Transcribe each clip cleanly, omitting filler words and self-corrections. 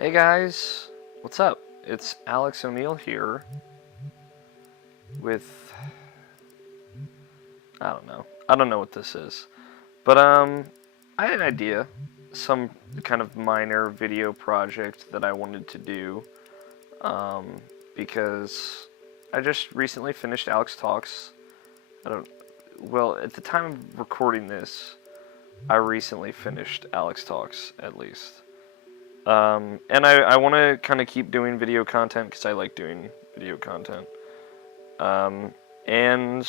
Hey guys, what's up? It's Alex O'Neill here with I don't know what this is. But I had an idea, some kind of minor video project that I wanted to do because I just recently finished Alex Talks. Well, at the time of recording this, I recently finished Alex Talks at least. And I want to kind of keep doing video content because I like doing video content. And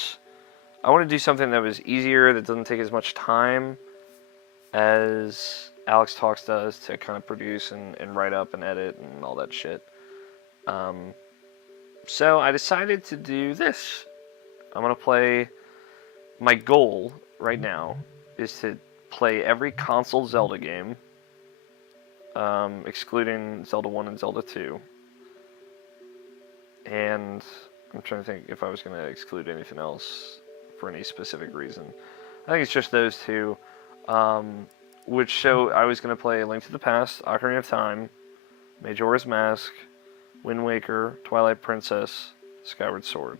I want to do something that was easier, that doesn't take as much time as Alex Talks does to kind of produce and write up and edit and all that shit. So I decided to do this. I'm going to play... My goal right now is to play every console Zelda game, excluding Zelda 1 and Zelda 2. And I'm trying to think if I was going to exclude anything else for any specific reason. I think it's just those two, which show I was going to play Link to the Past, Ocarina of Time, Majora's Mask, Wind Waker, Twilight Princess, Skyward Sword.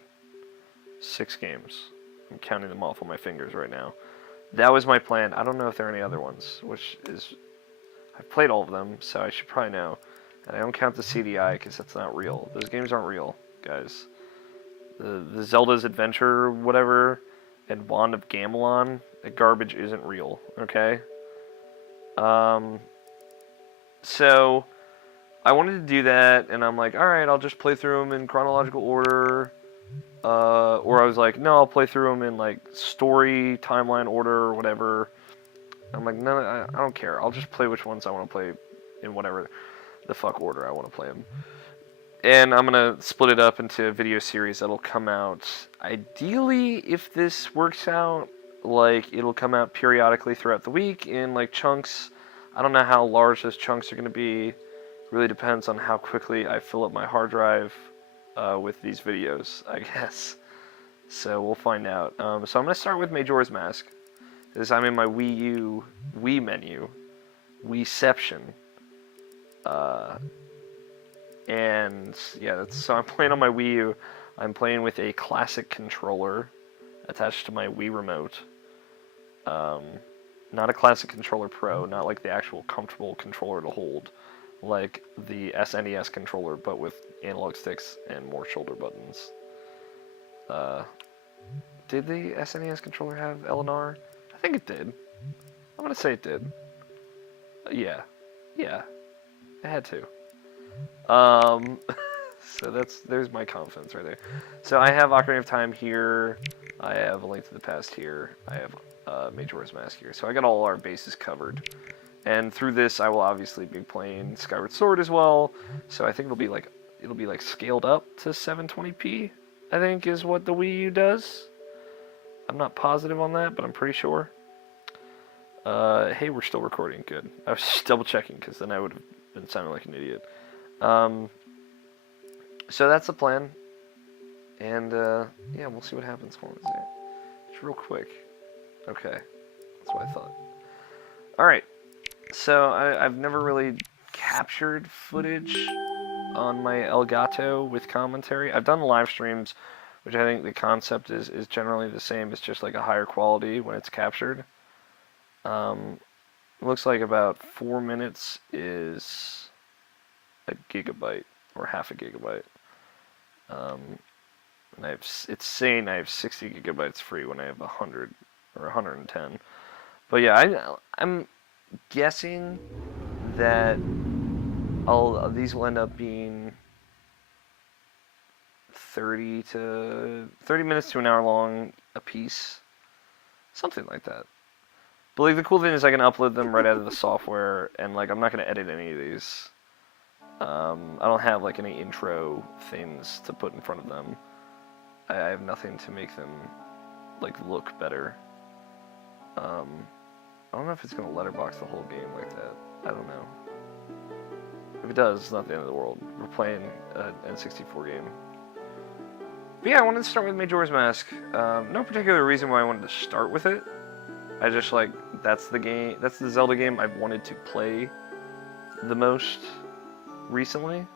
6 games. I'm counting them off on my fingers right now. That was my plan. I don't know if there are any other ones, which is... I've played all of them, so I should probably know. And I don't count the CDI, because that's not real. Those games aren't real, guys. The Zelda's Adventure, whatever, and Wand of Gamelon, that garbage isn't real, okay? So, I wanted to do that, and I'm like, alright, I'll just play through them in chronological order. Or I was like, no, I'll play through them in, like, story, timeline order, or whatever. I'm like, no, I don't care. I'll just play which ones I want to play in whatever the fuck order I want to play them. And I'm going to split it up into a video series that'll come out, ideally, if this works out, like, it'll come out periodically throughout the week in, like, chunks. I don't know how large those chunks are going to be. It really depends on how quickly I fill up my hard drive with these videos, I guess. So we'll find out. So I'm going to start with Majora's Mask. Because I'm in my Wii U Wii menu, Wiiception. And yeah, so I'm playing on my Wii U. I'm playing with a classic controller attached to my Wii remote. Not a classic controller Pro, not like the actual comfortable controller to hold, like the SNES controller, but with analog sticks and more shoulder buttons. Did the SNES controller have LNR? I think it did. I'm gonna say it did. Yeah, it had to. So there's my confidence right there. So I have Ocarina of Time here. I have A Link to the Past here. I have Majora's Mask here. So I got all our bases covered. And through this, I will obviously be playing Skyward Sword as well. So I think it'll be like scaled up to 720p. I think is what the Wii U does. I'm not positive on that, but I'm pretty sure. Hey, we're still recording. Good. I was just double checking because then I would have been sounding like an idiot. So that's the plan. And yeah, we'll see what happens. Hold on a second. Just real quick. Okay, that's what I thought. All right. So I've never really captured footage on my Elgato with commentary. I've done live streams, which I think the concept is generally the same. It's just like a higher quality when it's captured. It looks like about 4 minutes is a gigabyte or half a gigabyte. And it's saying I have 60 gigabytes free when I have 100 or 110. But yeah, I'm guessing that these will end up being 30 minutes to an hour long a piece, something like that. But like the cool thing is I can upload them right out of the software, and like I'm not gonna edit any of these. I don't have like any intro things to put in front of them. I have nothing to make them like look better. I don't know if it's gonna letterbox the whole game like that. I don't know. If it does, it's not the end of the world. We're playing an N64 game. But yeah, I wanted to start with Majora's Mask. No particular reason why I wanted to start with it. I just like, that's the Zelda game I've wanted to play the most recently.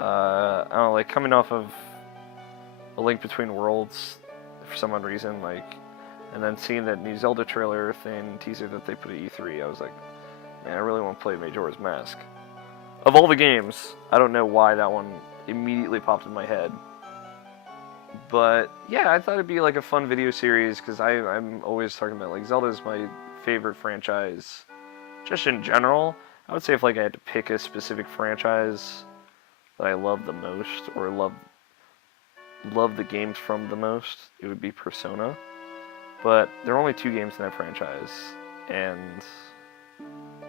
I don't know, like coming off of A Link Between Worlds for some odd reason, like, and then seeing that new Zelda trailer thing, teaser that they put at E3, I was like, man, I really want to play Majora's Mask. Of all the games, I don't know why that one immediately popped in my head. But yeah, I thought it'd be like a fun video series, because I'm always talking about, like, Zelda's my favorite franchise, just in general. I would say if like I had to pick a specific franchise that I love the most, or love the games from the most, it would be Persona. But there are only 2 games in that franchise, and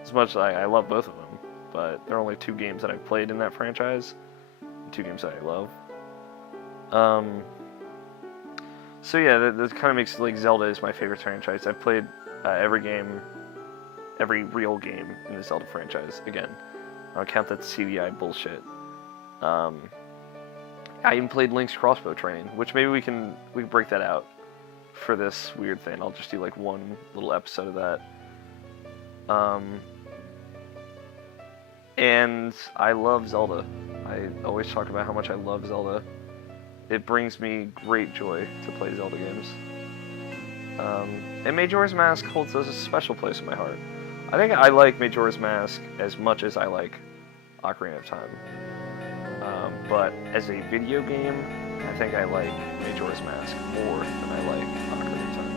as much as I love both of them, but there are only 2 games that I've played in that franchise, and 2 games that I love. So yeah, that kind of makes, like, Zelda is my favorite franchise. I've played every real game in the Zelda franchise. Again, I don't count that CDI bullshit. I even played Link's Crossbow Training, which maybe we can break that out for this weird thing. I'll just do like one little episode of that. And I love Zelda. I always talk about how much I love Zelda. It brings me great joy to play Zelda games. And Majora's Mask holds a special place in my heart. I think I like Majora's Mask as much as I like Ocarina of Time. But as a video game, I think I like Majora's Mask more than I like Ocarina of Time.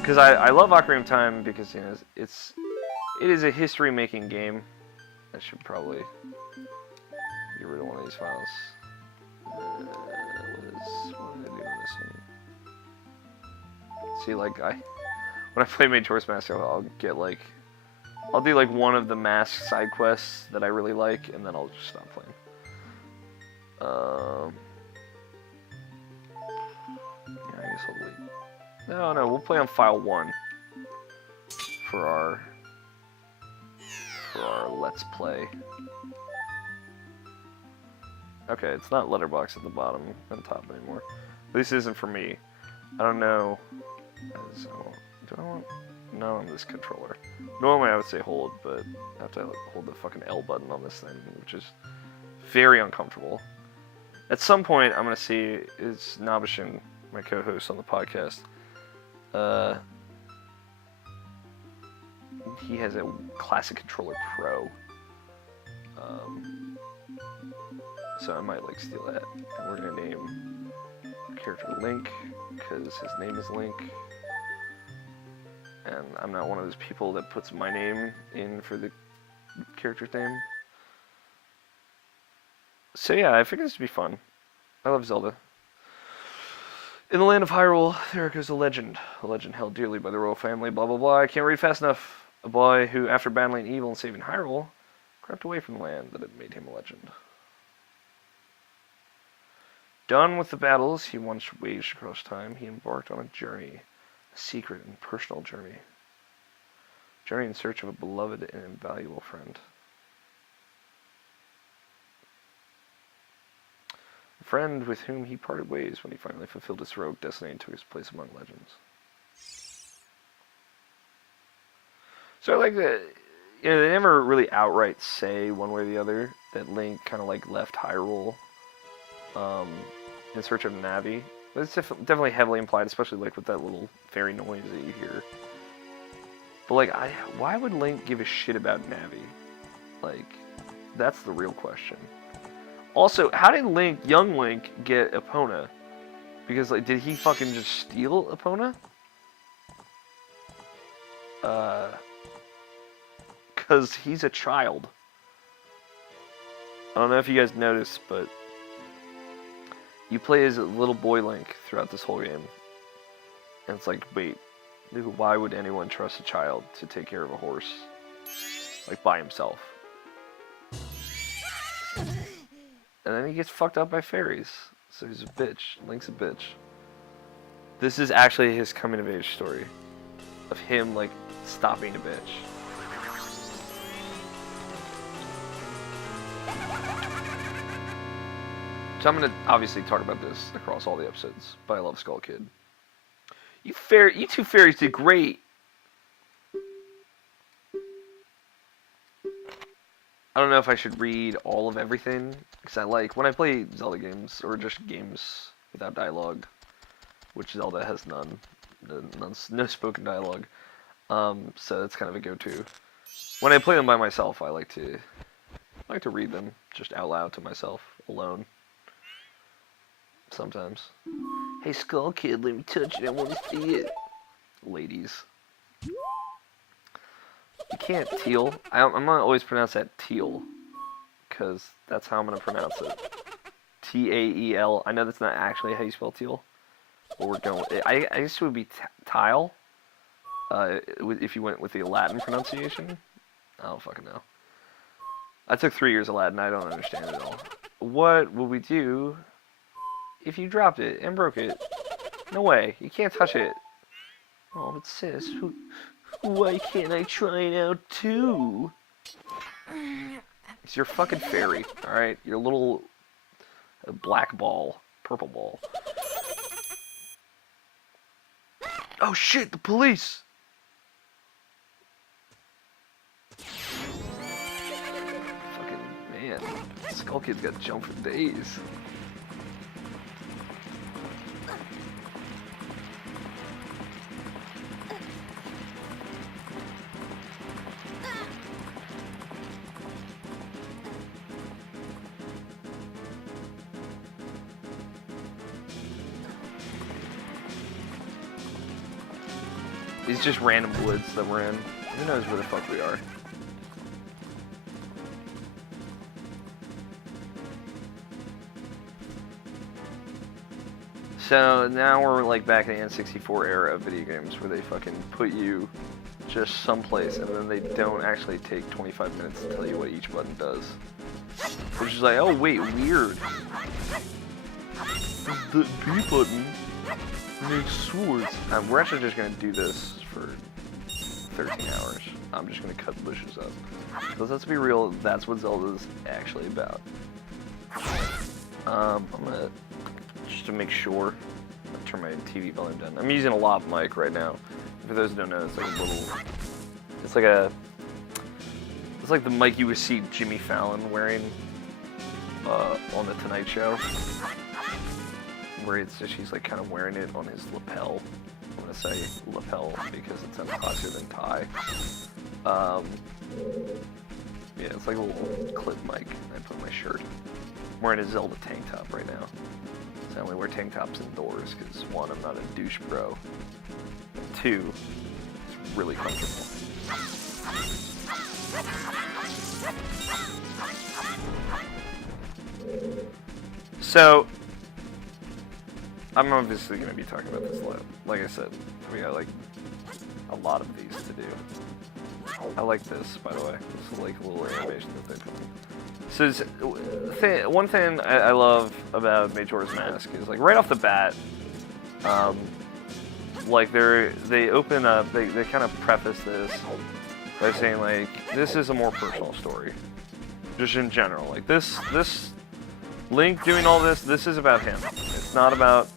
Because I love Ocarina of Time because, you know, it is a history-making game. I should probably get rid of one of these files. What did I do on this one? See, like, when I play Majora's Mask, I'll do like one of the Mask side quests that I really like, and then I'll just stop playing. Yeah, I guess I'll wait. No, we'll play on file 1 for our Let's Play. Okay, it's not letterbox at the bottom and top anymore. This isn't for me. I don't know. Do I want? No, on this controller. Normally I would say hold, but I have to hold the fucking L button on this thing, which is very uncomfortable. At some point, I'm going to see, is Nabishin, my co-host on the podcast, he has a Classic Controller Pro. So I might, like, steal that. And we're going to name our character Link, because his name is Link. And I'm not one of those people that puts my name in for the character's name. So yeah, I figured this would be fun. I love Zelda. In the land of Hyrule, there goes a legend held dearly by the royal family, blah blah blah. I can't read fast enough. A boy who, after battling evil and saving Hyrule, crept away from the land that had made him a legend. Done with the battles he once waged across time, he embarked on a journey, a secret and personal journey. Journey in search of a beloved and invaluable friend. A friend with whom he parted ways when he finally fulfilled his heroic destiny and took his place among legends. So, like, they never really outright say one way or the other that Link kind of, like, left Hyrule in search of Navi. But it's definitely heavily implied, especially, like, with that little fairy noise that you hear. But, like, why would Link give a shit about Navi? Like, that's the real question. Also, how did young Link, get Epona? Because, like, did he fucking just steal Epona? Because he's a child. I don't know if you guys noticed, but you play as a little boy Link throughout this whole game. And it's like, wait, why would anyone trust a child to take care of a horse? Like, by himself. And then he gets fucked up by fairies. So he's a bitch. Link's a bitch. This is actually his coming of age story. Of him, like, stopping a bitch. So I'm going to obviously talk about this across all the episodes, but I love Skull Kid. You two fairies did great. I don't know if I should read all of everything, because I like, when I play Zelda games, or just games without dialogue, which Zelda has none, no spoken dialogue, so that's kind of a go-to. When I play them by myself, I like to read them just out loud to myself, alone. Sometimes. Hey, Skull Kid, let me touch it. I want to see it. Ladies. You can't teal. I'm gonna always pronounce that teal, because that's how I'm gonna pronounce it. T-A-E-L. I know that's not actually how you spell teal, but we're going with it. I guess it would be tile, if you went with the Latin pronunciation. I don't fucking know. I took 3 years of Latin. I don't understand it at all. What would we do if you dropped it and broke it? No way. You can't touch it. Oh, but sis, why can't I try it out too? It's your fucking fairy, alright? Your little black ball. Purple ball. Oh shit, the police! Fucking man. Skull Kid's got to jump for days. These just random woods that we're in. Who knows where the fuck we are? So now we're like back in the N64 era of video games where they fucking put you just someplace and then they don't actually take 25 minutes to tell you what each button does. Which is like, oh wait, weird. The B button makes swords. We're actually just gonna do this for 13 hours. I'm just gonna cut bushes up. Because let's be real, that's what Zelda's actually about. I'm gonna, just to make sure, I'll turn my TV volume down. I'm using a lav mic right now. For those who don't know, it's like a little, it's like the mic you would see Jimmy Fallon wearing on the Tonight Show. Where it's just, he's like kind of wearing it on his lapel. I'm gonna say lapel because it sounds classier than tie. Yeah, it's like a little clip mic I put on my shirt. I'm wearing a Zelda tank top right now. So I only wear tank tops indoors because one, I'm not a douche bro. And two, it's really comfortable. So I'm obviously going to be talking about this a lot. Like I said, we got like a lot of these to do. I like this, by the way. This is like a little animation that they put in. So one thing I love about Majora's Mask is like right off the bat, like they open up, they kind of preface this by saying like this is a more personal story, just in general. Like this Link doing all this is about him. It's not about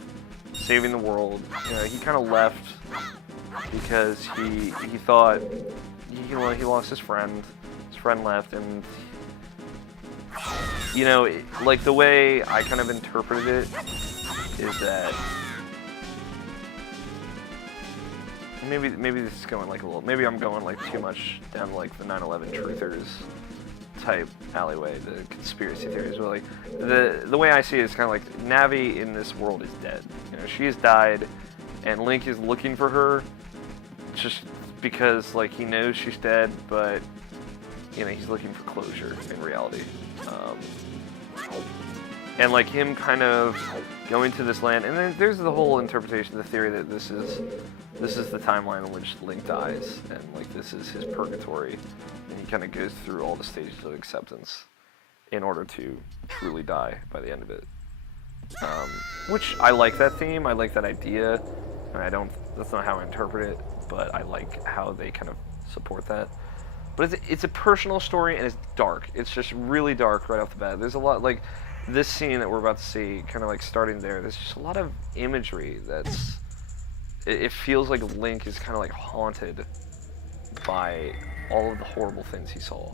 saving the world. You know, he kind of left because he thought he lost his friend. His friend left, and you know, like the way I kind of interpreted it is that maybe this is going like a little. Maybe I'm going like too much down like the 9/11 truthers type alleyway, the conspiracy theories. But like the way I see it is kind of like Navi in this world is dead. You know, she has died, and Link is looking for her, just because like he knows she's dead, but you know he's looking for closure in reality. And like him kind of going to this land, and then there's the whole interpretation, the theory that this is the timeline in which Link dies, and like this is his purgatory, and he kind of goes through all the stages of acceptance in order to truly die by the end of it. Which I like that theme, I like that idea, and that's not how I interpret it, but I like how they kind of support that. But it's a personal story, and it's dark. It's just really dark right off the bat. There's a lot, like, this scene that we're about to see, kind of like starting there's just a lot of imagery that's, it feels like Link is kind of like haunted by all of the horrible things he saw.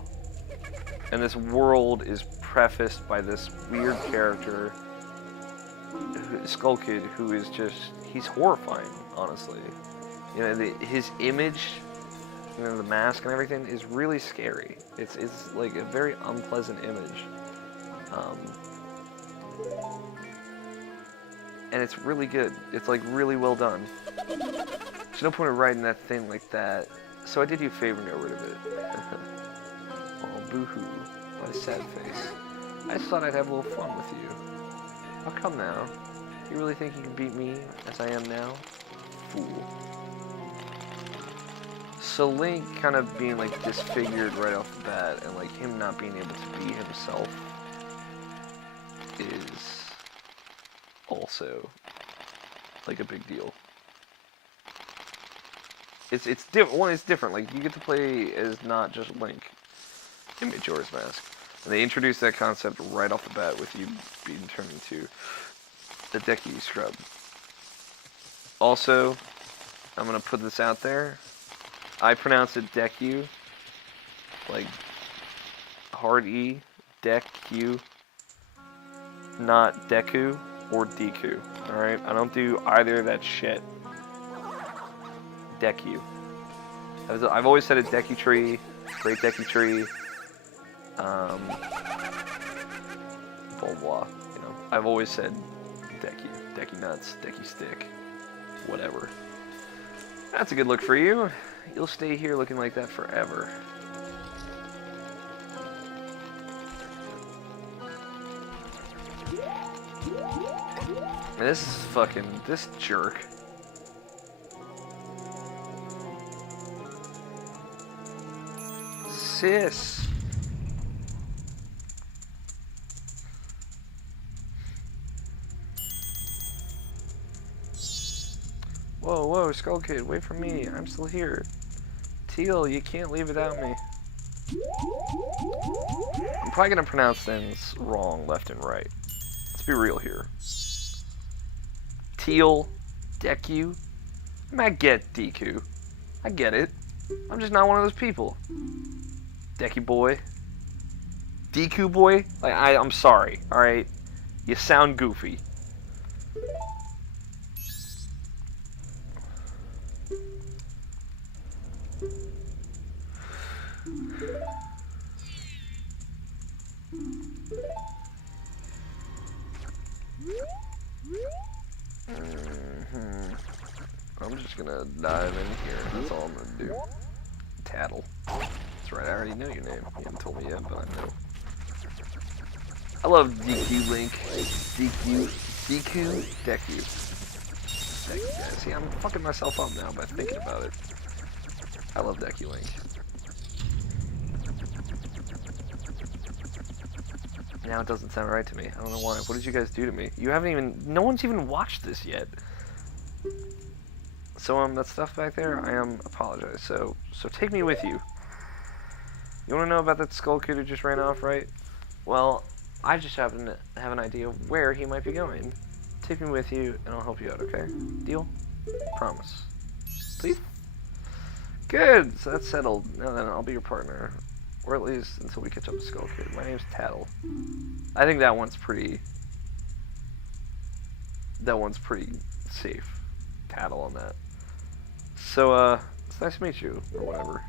And this world is prefaced by this weird character, Skull Kid, who is just, he's horrifying, honestly. You know, his image, you know, the mask and everything is really scary. It's like a very unpleasant image. And it's really good. It's like really well done. There's no point in writing that thing like that. So I did you a favor and got rid of it. Oh, boo-hoo. What a sad face. I just thought I'd have a little fun with you. How come now? You really think you can beat me as I am now? Fool. So Link kind of being like disfigured right off the bat, and like him not being able to be himself is also like a big deal. It's different. One, it's different. Like you get to play as not just Link in Majora's Mask, and they introduced that concept right off the bat with you being turned into the Deku scrub. Also, I'm gonna put this out there. I pronounce it Deku, like hard E, Deku, not Deku or Deku. All right, I don't do either of that shit. Deku. I've always said it Deku Tree, Great Deku Tree, blah blah. You know, I've always said Deku, Deku Nuts, Deku Stick, whatever. That's a good look for you. You'll stay here looking like that forever. And this jerk. Sis. Whoa, whoa, Skull Kid, wait for me. I'm still here. Teal, you can't leave without me. I'm probably gonna pronounce things wrong left and right. Let's be real here. Teal, Deku. I mean, I get Deku. I get it. I'm just not one of those people. Deku boy. Deku boy? Like, I'm sorry, alright? You sound goofy. I'm just gonna dive in here. That's all I'm gonna do. Tattle. That's right, I already know your name. You haven't told me yet, but I know. I love DQ Link. DQ. Deku. Deku, guys. See, I'm fucking myself up now by thinking about it. I love Deku Link. Now it doesn't sound right to me. I don't know why. What did you guys do to me? You haven't even... No one's even watched this yet. So, that stuff back there, I apologize. So take me with you. You want to know about that Skull Kid who just ran off, right? Well, I just happen to have an idea of where he might be going. Take me with you, and I'll help you out, okay? Deal? Promise. Please? Good! So that's settled. Now then, I'll be your partner. Or at least until we catch up with Skull Kid. My name's Tattle. I think that one's pretty safe. Tattle on that. So, it's nice to meet you, or whatever.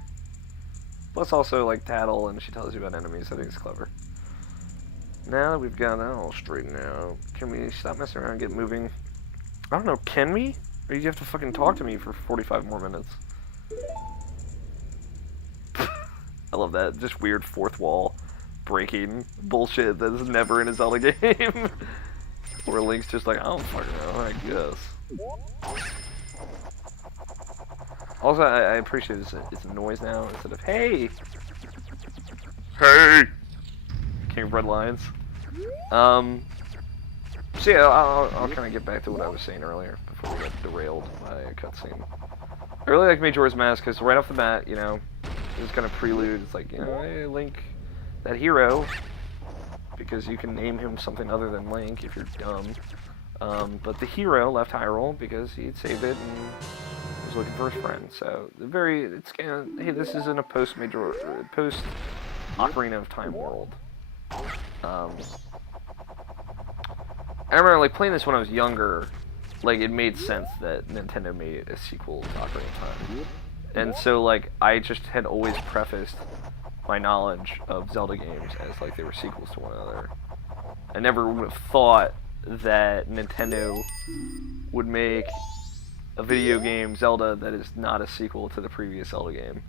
Plus also, like, Tattle, and she tells you about enemies. I think it's clever. Now that we've got that all straightened out, can we stop messing around and get moving? I don't know, can we? Or do you have to fucking talk to me for 45 more minutes? I love that. Just weird fourth wall breaking bullshit that is never in a Zelda game. Where Link's just like, I don't fucking know, I guess. Also, I appreciate it's a noise now instead of, hey! Hey! King of Red Lions. So yeah, I'll kind of get back to what I was saying earlier before we got derailed by a cutscene. I really like Majora's Mask because right off the bat, you know, it's kind of prelude. It's like, you know, hey, Link, that hero, because you can name him something other than Link if you're dumb. But the hero left Hyrule because he'd saved it and was looking for his friend. So it's kind of, hey, this isn't a post Ocarina of Time world. I remember like playing this when I was younger. Like it made sense that Nintendo made a sequel to Ocarina of Time, and so like I just had always prefaced my knowledge of Zelda games as like they were sequels to one another. I never would have thought that Nintendo would make a video game, Zelda, that is not a sequel to the previous Zelda game.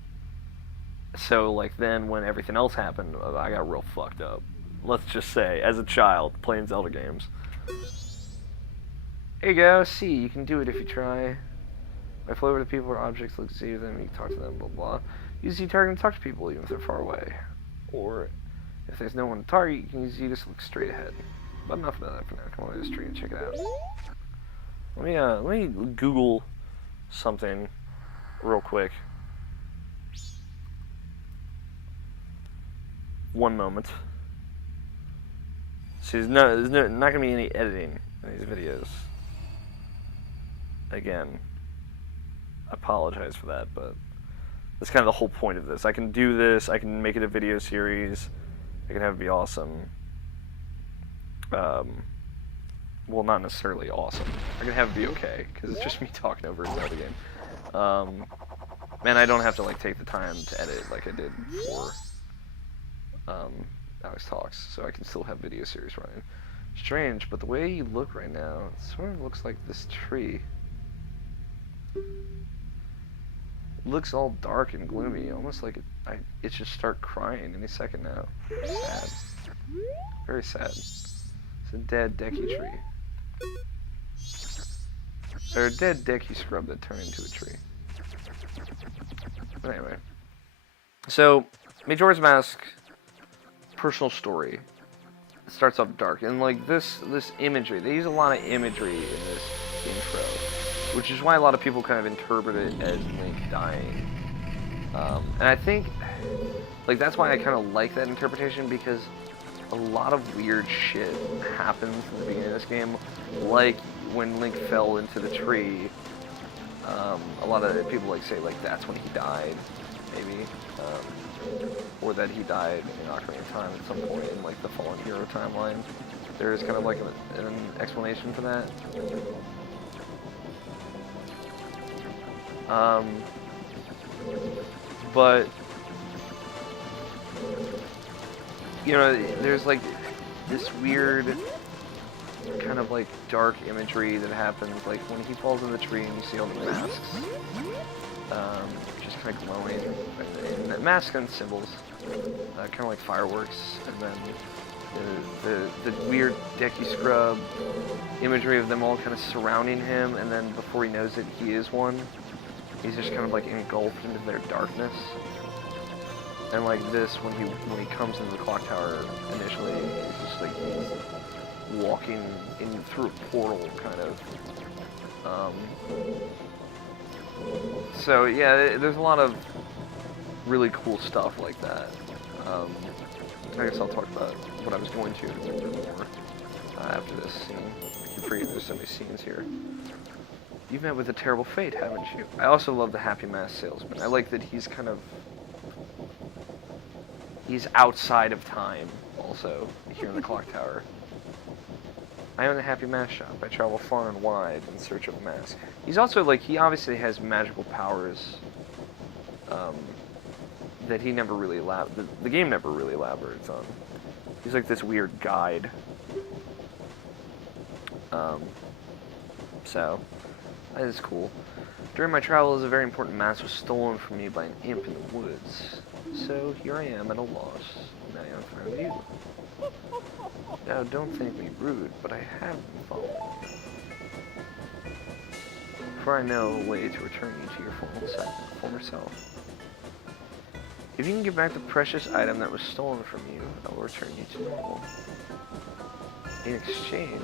So, like, then when everything else happened, I got real fucked up. Let's just say, as a child, playing Zelda games. There you go, see, you can do it if you try. By flow over to people or objects, look to see them, you can talk to them, blah blah. Use Z target to talk to people, even if they're far away. Or, if there's no one to target, you can use Z to look straight ahead. But enough of that for now. Come on to the street and check it out. Let me Google something real quick. One moment. See, there's not gonna be any editing in these videos. Again, I apologize for that, but that's kind of the whole point of this. I can do this. I can make it a video series. I can have it be awesome. Well, not necessarily awesome. I can have it be okay, because it's just me talking over another game. Man, I don't have to like take the time to edit like I did for Alex Talks, so I can still have video series running. Strange, but the way you look right now, it sort of looks like this tree. It looks all dark and gloomy, almost like it should start crying any second now. Sad. Very sad. It's a dead Decky tree. Or a dead Decky scrub that turned into a tree. But anyway. So, Majora's Mask, personal story. It starts off dark. And like this imagery, they use a lot of imagery in this intro. Which is why a lot of people kind of interpret it as Link dying. And I think, like, that's why I kind of like that interpretation, because a lot of weird shit happens in the beginning of this game. Like, when Link fell into the tree, a lot of people, like, say, like, that's when he died, maybe. Or that he died in Ocarina of Time at some point in, like, the Fallen Hero timeline. There is kind of, like, an explanation for that. But, you know, there's like this weird kind of like dark imagery that happens, like when he falls in the tree and you see all the masks, just kind of glowing, and masks and symbols, kind of like fireworks, and then the weird Decky Scrub imagery of them all kind of surrounding him, and then before he knows it, he is one. He's just kind of like engulfed into their darkness. And like this, when he comes into the clock tower initially, he's just like he's walking in through a portal, kind of. So yeah, there's a lot of really cool stuff like that. I guess I'll talk about what I was going to a little bit more after this scene. I keep forgetting there's so many scenes here. You've met with a terrible fate, haven't you? I also love the Happy Mask salesman. I like that he's kind of... he's outside of time, also, here in the clock tower. I own a Happy Mask shop. I travel far and wide in search of a mask. He's also, like, he obviously has magical powers that he never really the game never really elaborates on. He's like this weird guide. So... that is cool. During my travels, a very important mask was stolen from me by an imp in the woods. So here I am at a loss. Now I'm in front of you. Now don't think me rude, but I have been following you. For I know a way to return you to your former self. If you can give back the precious item that was stolen from you, I will return you to normal. In exchange,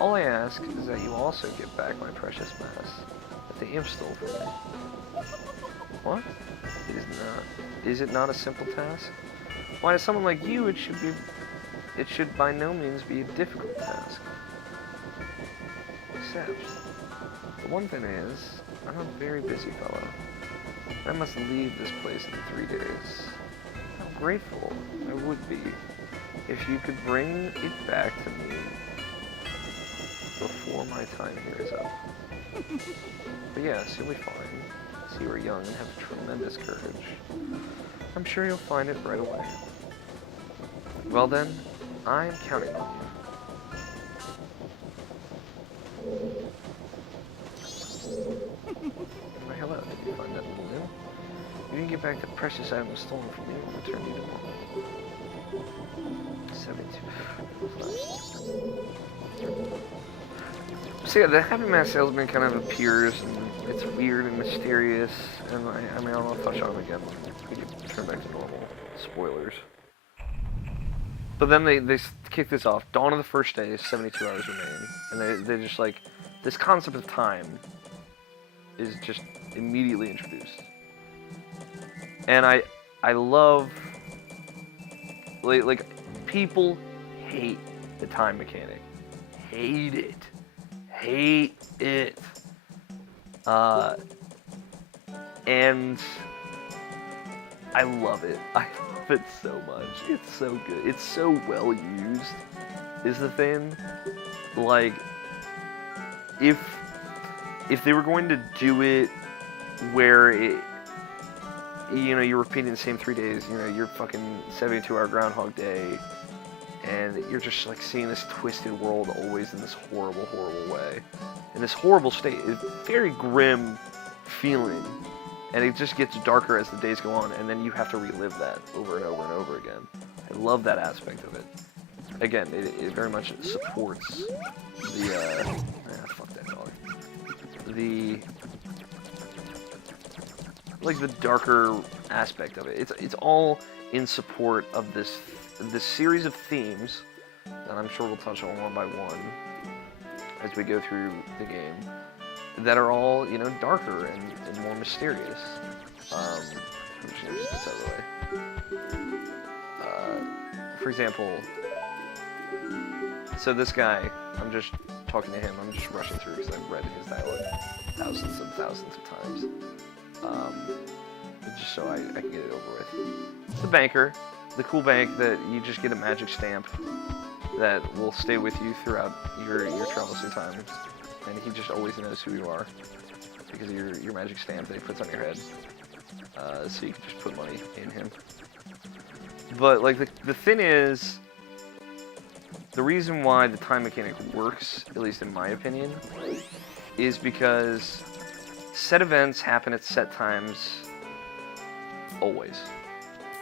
all I ask is that you also give back my precious mask that the imp stole from me. What? It is not. Is it not a simple task? Why, to someone like you, it should by no means be a difficult task. Except, the one thing is, I'm a very busy fellow. I must leave this place in 3 days. How grateful. I would be. If you could bring it back to me before my time here is up. But yes, you'll be fine. So you are young and have tremendous courage. I'm sure you'll find it right away. Well then, I'm counting on you. Why, hello, did you find that little new? You didn't get back the precious item stolen from you and return you to normal. 72. So yeah, the Happy Mask salesman kind of appears, and it's weird and mysterious, and I mean, I'll touch on it again. We can turn back to normal. Spoilers. But then they kick this off. Dawn of the first day, 72 hours remain. And they just like, this concept of time is just immediately introduced. And I love, like, people hate the time mechanic. Hate it. Hate it. And I love it. I love it so much. It's so good. It's so well used, is the thing. Like, if they were going to do it where it, you know, you're repeating the same 3 days, you know, you're fucking 72-hour Groundhog Day, and you're just like seeing this twisted world always in this horrible, horrible way. In this horrible state. It's very grim feeling. And it just gets darker as the days go on, and then you have to relive that over and over and over again. I love that aspect of it. Again, it very much supports the, fuck that dog. Like the darker aspect of it. It's all in support of this series of themes that I'm sure we'll touch on one by one as we go through the game, that are all, you know, darker and more mysterious. I'm just gonna get this out of the way. For example, so this guy, I'm just talking to him, I'm just rushing through because I've read his dialogue thousands and thousands of times. Just so I can get it over with. It's the banker, the cool bank that you just get a magic stamp that will stay with you throughout your travels through time. And he just always knows who you are because of your magic stamp that he puts on your head. So you can just put money in him. But like the thing is, the reason why the time mechanic works, at least in my opinion, is because set events happen at set times always.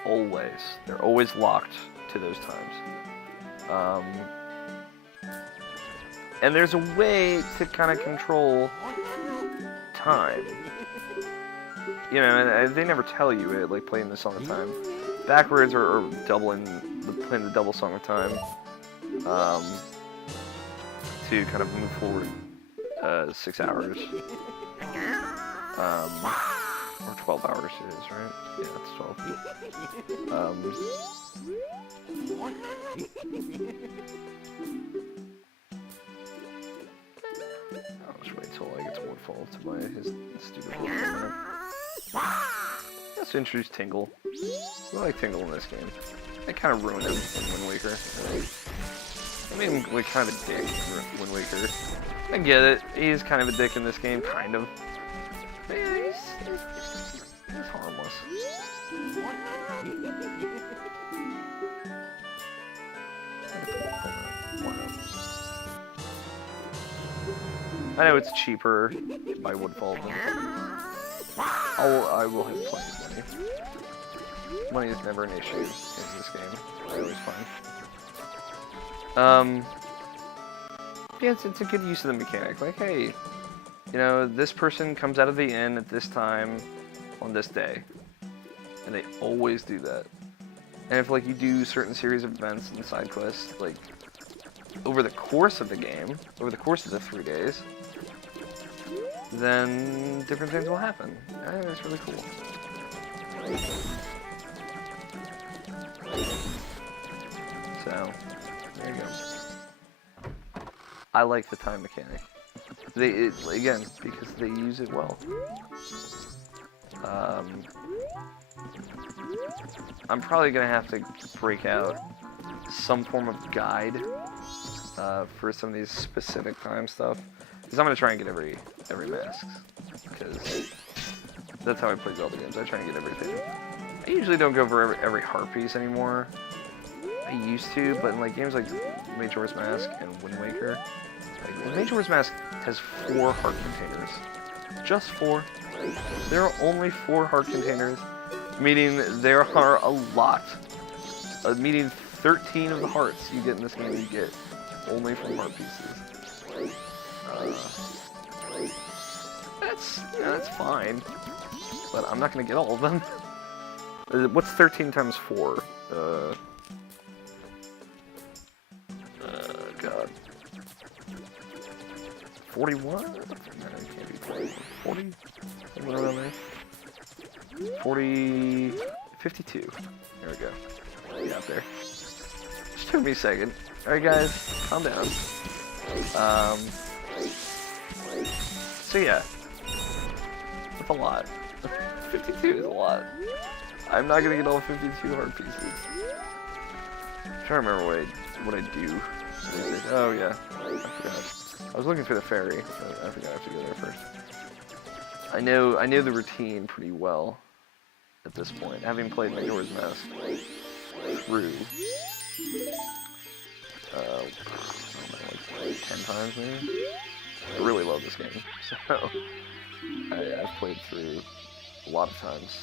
Always. They're always locked to those times. And there's a way to kind of control time. You know, and they never tell you it, like playing the Song of Time backwards or playing the double Song of Time to kind of move forward 6 hours. Or 12 hours it is, right? Yeah, it's 12. I'll just wait until I get to Woodfall to buy his stupid horse. Let's introduce Tingle. I like Tingle in this game. I kind of ruined him in Wind Waker. I made him like kind of a dick in Wind Waker. I get it. He's kind of a dick in this game, kind of. But yeah, he's harmless. I know it's cheaper to buy Woodfall, but I will have plenty of money. Money is never an issue in this game. I always find. Yeah, it's a good use of the mechanic. Like, hey, you know, this person comes out of the inn at this time on this day, and they always do that. And if like you do certain series of events and side quests, like over the course of the game, over the course of the 3 days, then different things will happen. I think that's really cool. So, there you go. I like the time mechanic. Again, because they use it well. I'm probably gonna have to break out some form of guide for some of these specific time stuff, because I'm gonna try and get every mask, because that's how I play Zelda games. I try and get everything. I usually don't go for every heart piece anymore. I used to, but in like games like Majora's Mask and Wind Waker, like, Majora's Mask has 4 heart containers. Just 4. There are only 4 heart containers, meaning there are a lot. Meaning 13 of the hearts you get in this game you get only from heart pieces. That's fine, but I'm not gonna get all of them. What's 13 times 4? God. 41? No, it can't be 41. 40? Somewhere around there. 40... 52. There we go. Get there. Just took me a second. Alright guys, calm down. So yeah. That's a lot. 52 is a lot. I'm not gonna get all 52 heart pieces. I'm trying to remember what I do. Oh yeah, I forgot. I was looking for the ferry, but I forgot I have to go there first. I know the routine pretty well at this point, having played Majora's Mask through I don't know, like 10 times maybe. I really love this game, so I've played through a lot of times.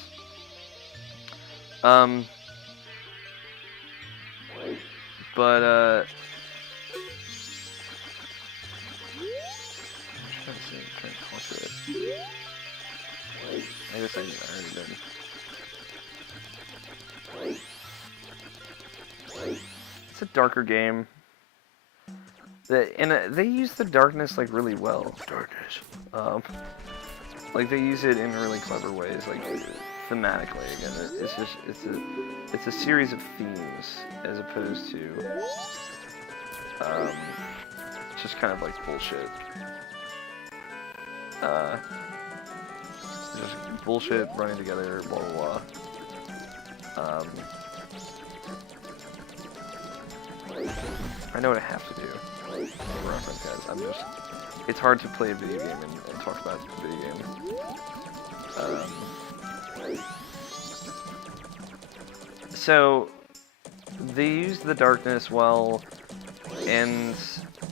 But I'm trying to talk to it. I guess I already did. It's a darker game. They use the darkness like really well. Darkness. Like they use it in really clever ways, like thematically. Again, it's a series of themes as opposed to just kind of like bullshit. Just bullshit running together, blah blah blah. I know what I have to do. No reference, guys. It's hard to play a video game and talk about a video game. So, they use the darkness well, and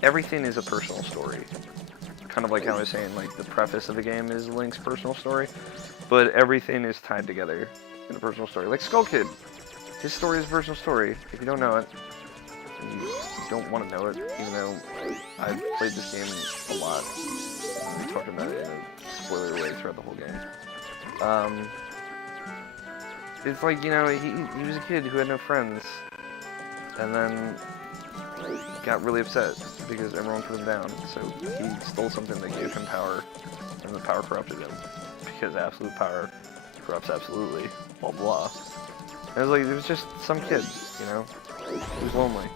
everything is a personal story. Kind of like how I was saying, like, the preface of the game is Link's personal story, but everything is tied together in a personal story. Like Skull Kid, his story is a personal story. If you don't know it, you don't want to know it, even though I've played this game a lot. We talked about it in a spoiler way throughout the whole game. It's like, you know, he was a kid who had no friends, and then got really upset because everyone put him down, so he stole something that gave him power, and the power corrupted him, because absolute power corrupts absolutely, blah blah. And it was just some kid, you know, he was lonely.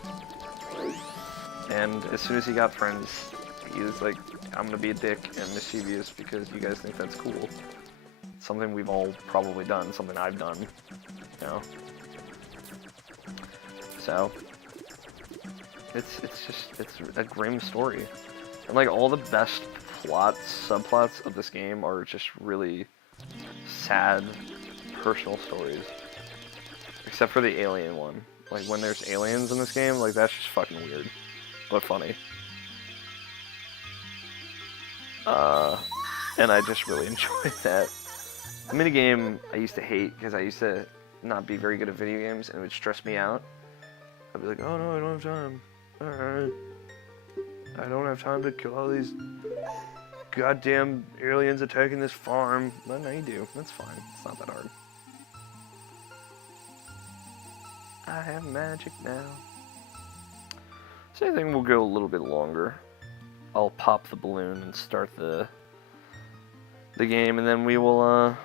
And as soon as he got friends, he was like, I'm gonna be a dick and mischievous because you guys think that's cool. It's something we've all probably done, something I've done, you know. So, it's a grim story. And like all the best subplots of this game are just really sad, personal stories. Except for the alien one. Like when there's aliens in this game, like that's just fucking weird. But funny. And I just really enjoyed that. The minigame I used to hate because I used to not be very good at video games and it would stress me out. I'd be like, oh no, I don't have time. Alright. I don't have time to kill all these goddamn aliens attacking this farm. But no, you do. That's fine. It's not that hard. I have magic now. So I think we'll go a little bit longer. I'll pop the balloon and start the game, and then we will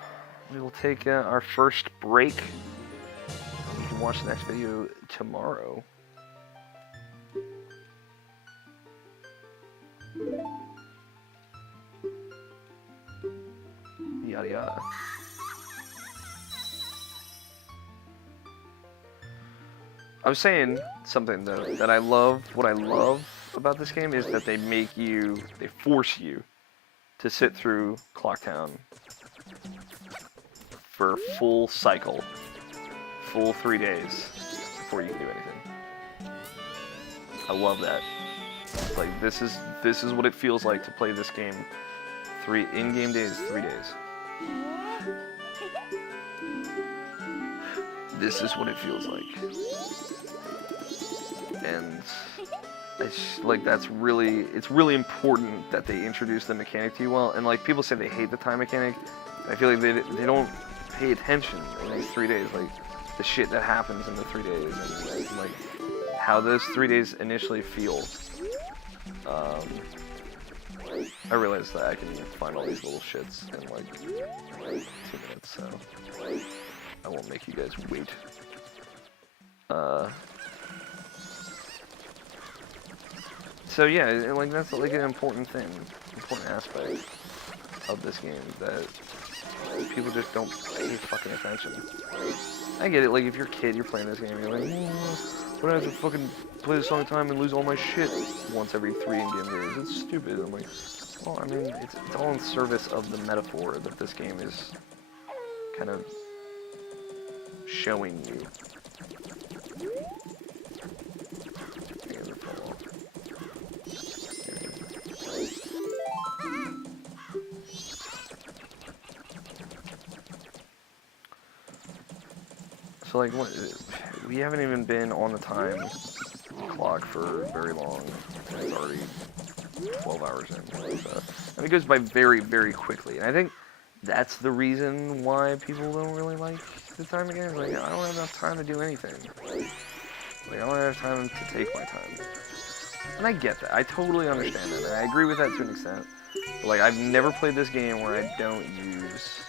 take our first break. You can watch the next video tomorrow. Yada yada. I was saying something though that I love. What I love about this game is that they force you to sit through Clocktown for full cycle, full 3 days before you can do anything. I love that. Like this is what it feels like to play this game. 3 in-game days, 3 days. This is what it feels like. And like it's really important that they introduce the mechanic to you well. And like people say they hate the time mechanic. I feel like they don't pay attention in these 3 days, like the shit that happens in the 3 days and like how those 3 days initially feel. I realized that I can find all these little shits in like 2 minutes, so I won't make you guys wait. So yeah, and like that's like an important aspect of this game that people just don't pay fucking attention. I get it, like if you're a kid, you're playing this game, you're like, what do I have to fucking play this long time and lose all my shit once every 3 in-game days? It's stupid. I'm like, well, I mean, it's all in service of the metaphor that this game is kind of showing you. So like, we haven't even been on the time clock for very long. It's already 12 hours in. So, and it goes by very, very quickly. And I think that's the reason why people don't really like the time again. Like, I don't have enough time to do anything. Like, I don't have time to take my time. And I get that. I totally understand that. And I agree with that to an extent. But, like, I've never played this game where I don't use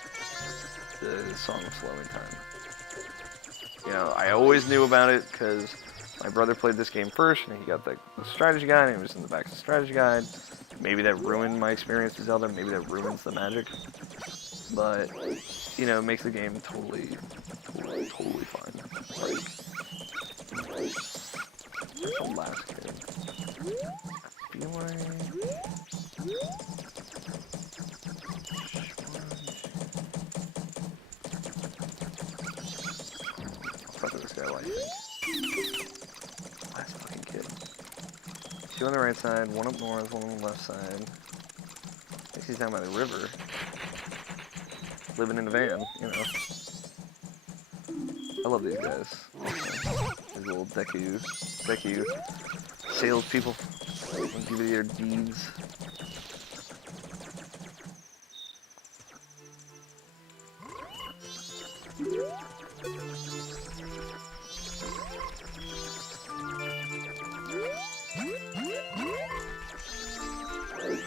the Song of Slowing Time. You know, I always knew about it because my brother played this game first, and he got the strategy guide, and it was in the back of the strategy guide. Maybe that ruined my experience with Zelda, maybe that ruins the magic. But, you know, it makes the game totally fine. Like, that's the last kid. I feel like... This guy, I think. Last fucking kid. 2 on the right side, 1 up north, 1 on the left side. I think he's down by the river. Living in a van, you know. I love these guys. These little Deku salespeople. Give you their deeds.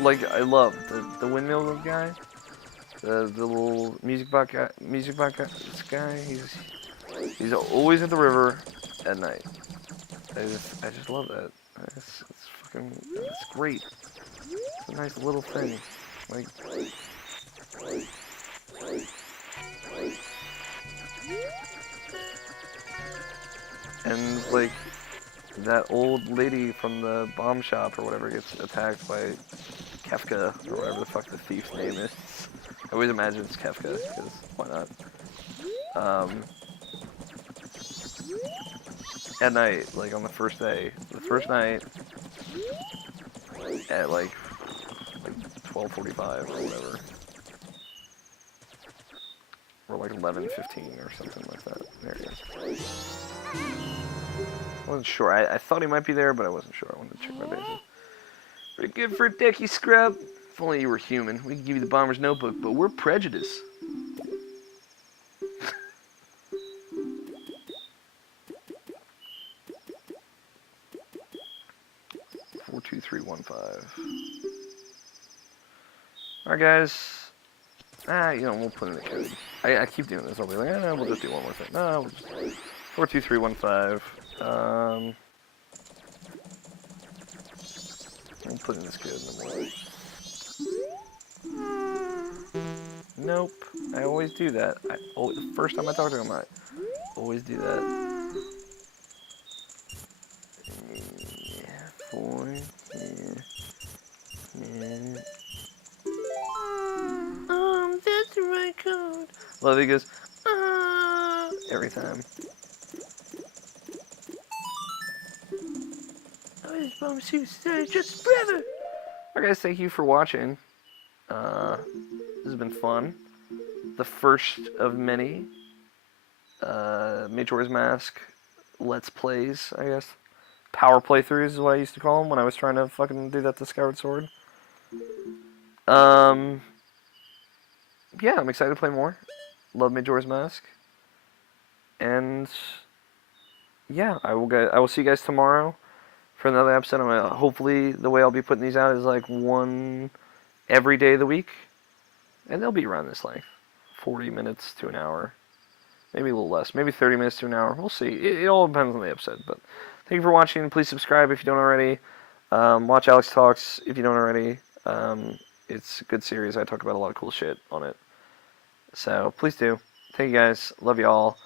Like, I love the windmill guy, the little music box guy. He's always at the river at night. I just love that. It's great. It's a nice little thing. Like, and like that old lady from the bomb shop or whatever gets attacked by Kefka, or whatever the fuck the thief's name is. I always imagine it's Kefka, because why not? At night, like on the first day, the first night, at like 12:45 or whatever, or like 11:15 or something like that. There he is. I wasn't sure. I thought he might be there, but I wasn't sure. I wanted to check my bases. Pretty good for a decky scrub. If only you were human. We could give you the Bomber's Notebook, but we're prejudiced. 42315. Alright, guys. You know, we'll put in the code. I keep doing this. I'll be like, we'll just do one more thing. No, we'll just 42315. We'll put in this code in the morning. Nope. I always do that. The first time I talk to him, I always do that. Love he goes, every time. Just brother. Alright guys, thank you for watching. This has been fun. The first of many Majora's Mask Let's Plays, I guess. Power playthroughs is what I used to call them when I was trying to fucking do that to Skyward Sword. Yeah, I'm excited to play more. Love Majora's Mask. And yeah, I will see you guys tomorrow for another episode. Hopefully the way I'll be putting these out is like one every day of the week. And they'll be around this length. 40 minutes to an hour. Maybe a little less. Maybe 30 minutes to an hour. We'll see. It all depends on the episode. But thank you for watching. Please subscribe if you don't already. Watch Alex Talks if you don't already. It's a good series. I talk about a lot of cool shit on it. So please do. Thank you guys. Love you all.